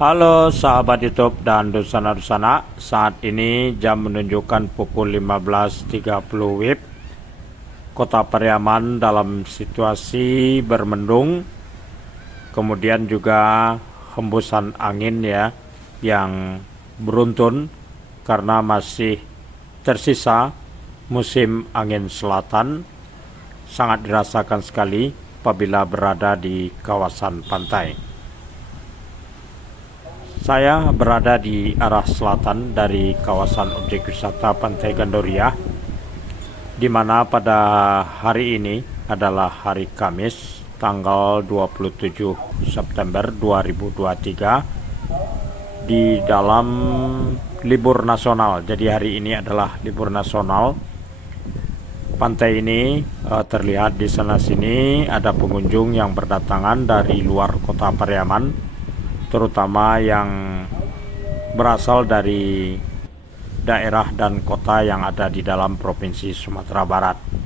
Halo sahabat YouTube dan Dusana-Dusana, saat ini jam menunjukkan pukul 15.30 WIB. Kota Pariaman dalam situasi bermendung, kemudian juga hembusan angin ya yang beruntun karena masih tersisa musim angin selatan. Sangat dirasakan sekali apabila berada di kawasan pantai. Saya berada di arah selatan dari kawasan objek wisata Pantai Gandoria, di mana pada hari ini adalah hari Kamis, tanggal 27 September 2023, di dalam libur nasional. Jadi hari ini adalah libur nasional. Pantai ini terlihat di sana sini ada pengunjung yang berdatangan dari luar kota Pariaman, terutama yang berasal dari daerah dan kota yang ada di dalam Provinsi Sumatera Barat.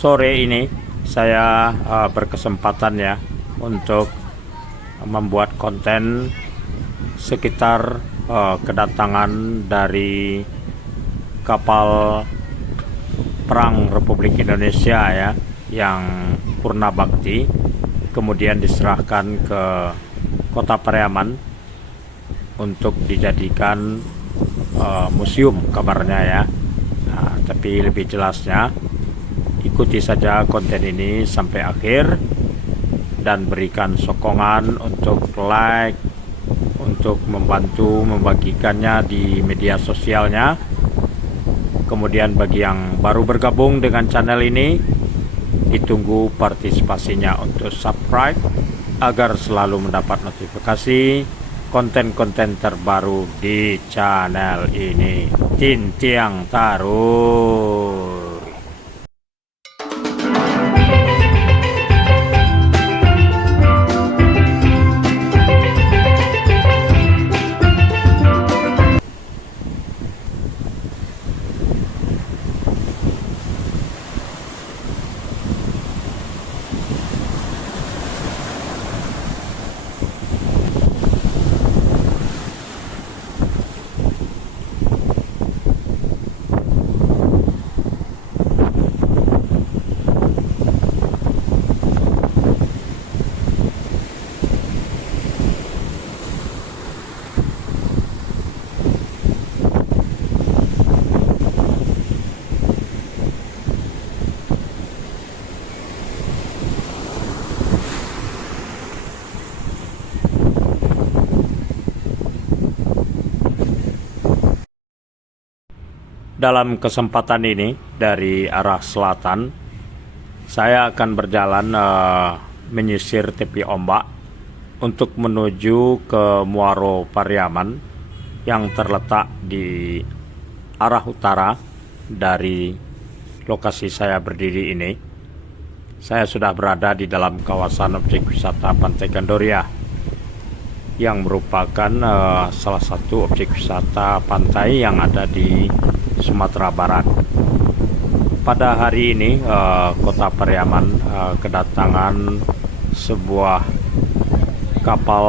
Sore ini saya berkesempatan ya untuk membuat konten sekitar kedatangan dari kapal perang Republik Indonesia ya yang Purna Bakti, kemudian diserahkan ke Kota Pariaman untuk dijadikan museum kabarnya ya. Nah, tapi lebih jelasnya ikuti saja konten ini sampai akhir dan berikan sokongan untuk like, untuk membantu membagikannya di media sosialnya. Kemudian bagi yang baru bergabung dengan channel ini, ditunggu partisipasinya untuk subscribe agar selalu mendapat notifikasi konten-konten terbaru di channel ini. Tintiang Taruh. Dalam kesempatan ini dari arah selatan, saya akan berjalan menyisir tepi ombak untuk menuju ke Muaro Pariaman yang terletak di arah utara dari lokasi saya berdiri ini. Saya sudah berada di dalam kawasan objek wisata Pantai Gandoria yang merupakan salah satu objek wisata pantai yang ada di Sumatera Barat. Pada hari ini Kota Pariaman kedatangan sebuah kapal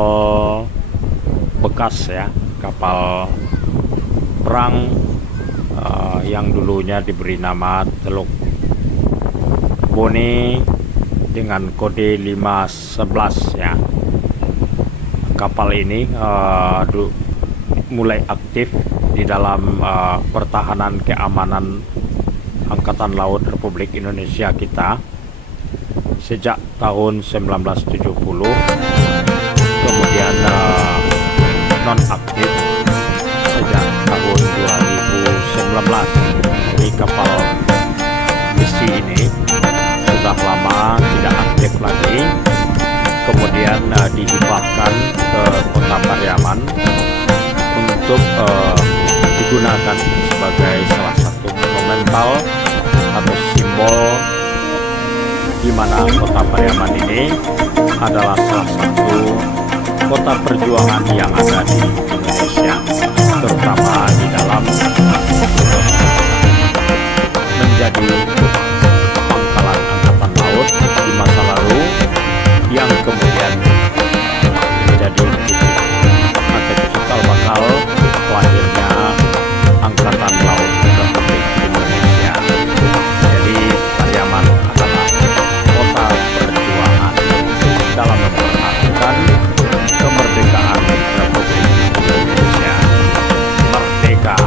bekas ya, kapal perang yang dulunya diberi nama Teluk Bone dengan kode 511 ya. Kapal ini mulai aktif di dalam pertahanan keamanan Angkatan Laut Republik Indonesia kita sejak tahun 1970, kemudian nonaktif sejak tahun 2019. Jadi kapal misi ini sudah lama tidak aktif lagi, kemudian dihibahkan ke Kota Pariaman untuk digunakan sebagai sebagai salah satu monumental atau simbol di mana kota Pariaman ini adalah salah satu kota perjuangan yang ada di Indonesia, terutama di dalam menjadi pangkalan angkatan laut di masa lalu yang kemudian menjadi titik atau cikal bakal lahirnya Angkatan Laut Republik Indonesia. Jadi Pariaman adalah kota perjuangan dalam mempertahankan kemerdekaan Republik Indonesia. Merdeka!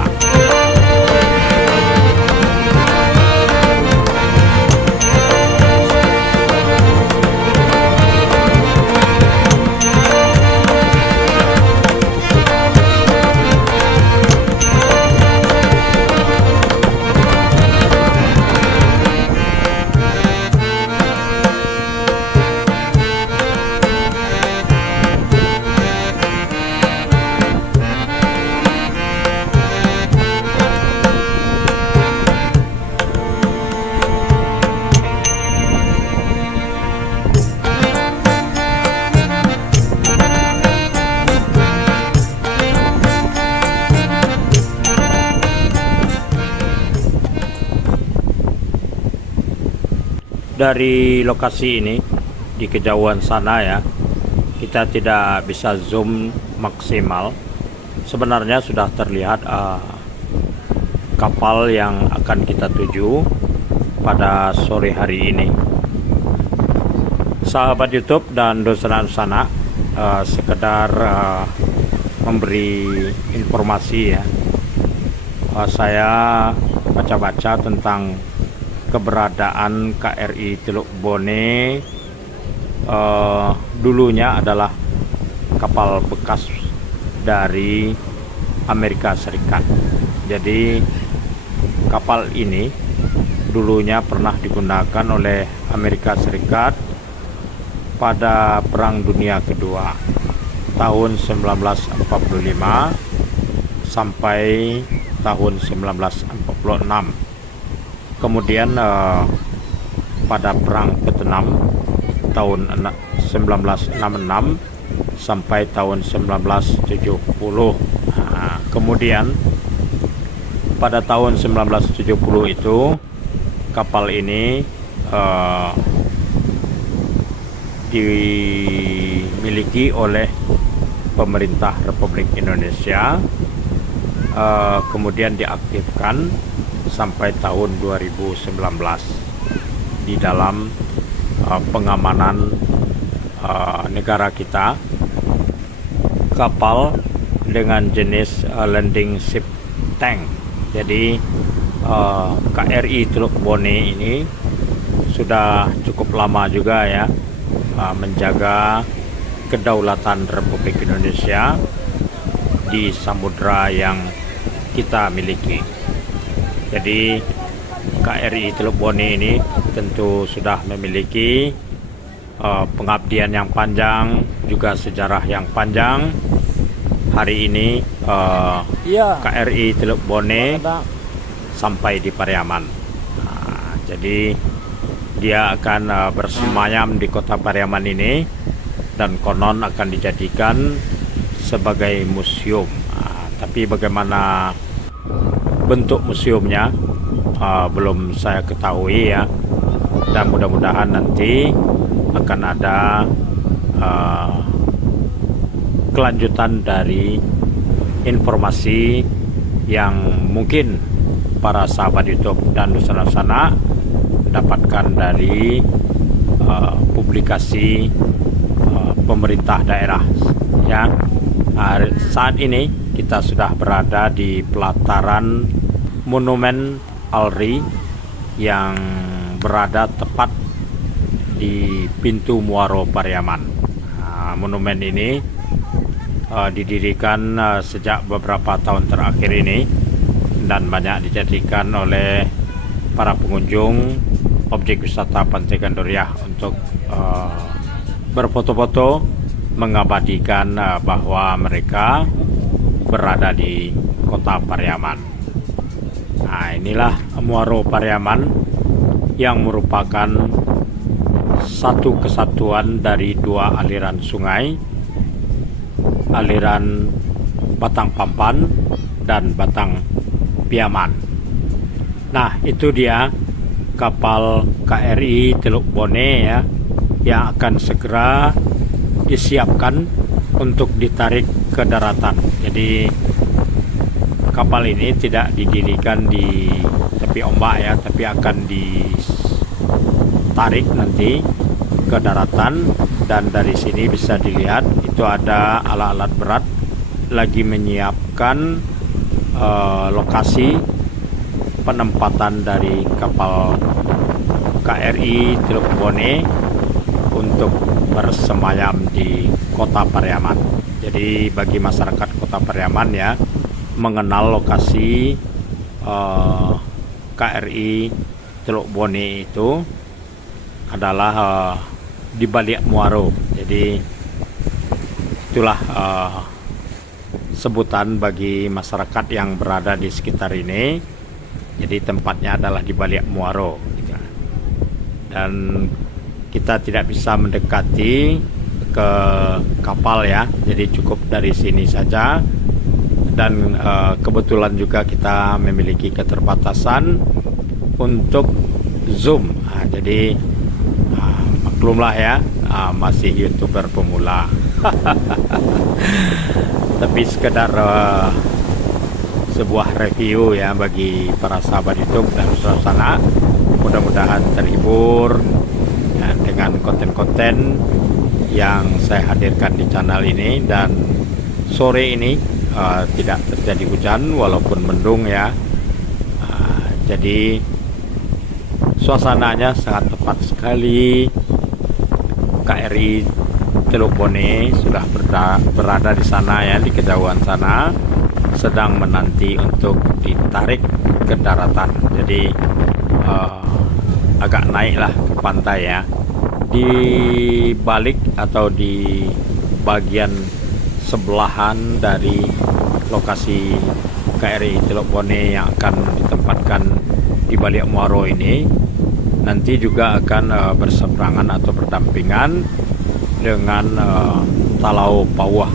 Dari lokasi ini di kejauhan sana ya, kita tidak bisa zoom maksimal. Sebenarnya sudah terlihat kapal yang akan kita tuju pada sore hari ini. Sahabat YouTube dan dosen sana, sekedar memberi informasi ya. Saya baca-baca tentang keberadaan KRI Teluk Bone. Dulunya adalah kapal bekas dari Amerika Serikat. Jadi kapal ini dulunya pernah digunakan oleh Amerika Serikat pada Perang Dunia Kedua tahun 1945 sampai tahun 1946. Kemudian pada Perang Vietnam tahun 1966 sampai tahun 1970. Kemudian pada tahun 1970 itu kapal ini dimiliki oleh pemerintah Republik Indonesia, kemudian diaktifkan sampai tahun 2019 di dalam pengamanan negara kita. Kapal dengan jenis landing ship tank. Jadi KRI Teluk Bone ini sudah cukup lama juga ya menjaga kedaulatan Republik Indonesia di samudra yang kita miliki. Jadi KRI Teluk Bone ini tentu sudah memiliki pengabdian yang panjang, juga sejarah yang panjang. Hari ini KRI Teluk Bone sampai di Pariaman. Jadi dia akan bersemayam di kota Pariaman ini dan konon akan dijadikan sebagai museum. Tapi bagaimana bentuk museumnya belum saya ketahui ya, dan mudah-mudahan nanti akan ada kelanjutan dari informasi yang mungkin para sahabat YouTube dan dosen-dosen dapatkan dari publikasi pemerintah daerah ya. Saat ini kita sudah berada di pelataran Monumen ALRI yang berada tepat di pintu Muaro Pariaman. Monumen ini didirikan sejak beberapa tahun terakhir ini dan banyak dijadikan oleh para pengunjung objek wisata Pantai Gandoria untuk berfoto-foto mengabadikan bahwa mereka berada di kota Pariaman. Nah, inilah Muaro Pariaman yang merupakan satu kesatuan dari dua aliran sungai, aliran Batang Pampan dan Batang Piaman. Nah, itu dia kapal KRI Teluk Bone ya, yang akan segera disiapkan untuk ditarik ke daratan. Jadi kapal ini tidak didirikan di tepi ombak ya, tapi akan ditarik nanti ke daratan. Dan dari sini bisa dilihat itu ada alat-alat berat lagi menyiapkan lokasi penempatan dari kapal KRI Teluk Bone untuk bersemayam di Kota Pariaman. Jadi bagi masyarakat Kota Pariaman ya, mengenal lokasi KRI Teluk Bone itu adalah di balik Muaro. Jadi itulah sebutan bagi masyarakat yang berada di sekitar ini. Jadi tempatnya adalah di balik Muaro gitu. Dan kita tidak bisa mendekati ke kapal ya, jadi cukup dari sini saja. Dan kebetulan juga kita memiliki keterbatasan untuk zoom. Jadi maklumlah ya, masih YouTuber pemula. Tapi sekedar sebuah review ya bagi para sahabat YouTube dan suasana. Mudah-mudahan terhibur ya, dengan konten-konten yang saya hadirkan di channel ini. Dan sore ini tidak terjadi hujan walaupun mendung ya. Jadi suasananya sangat tepat sekali. KRI Teluk Bone sudah berada di sana ya, di kejauhan sana, sedang menanti untuk ditarik ke daratan. Jadi agak naiklah ke pantai ya. Di balik atau di bagian sebelahan dari lokasi KRI Teluk Bone yang akan ditempatkan di balik Muaro ini, nanti juga akan berseberangan atau berdampingan dengan Talau Pauwah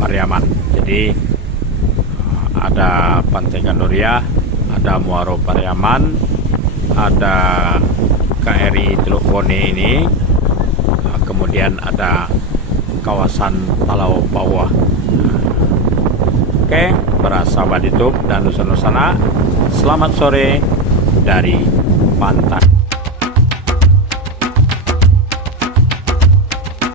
Pariaman. Jadi ada Pantai Gandoria, ada Muaro Pariaman, ada KRI Teluk Bone ini, kemudian ada kawasan Talau Pauwah. Oke, para sahabat YouTube dan Nusantara, selamat sore dari pantai.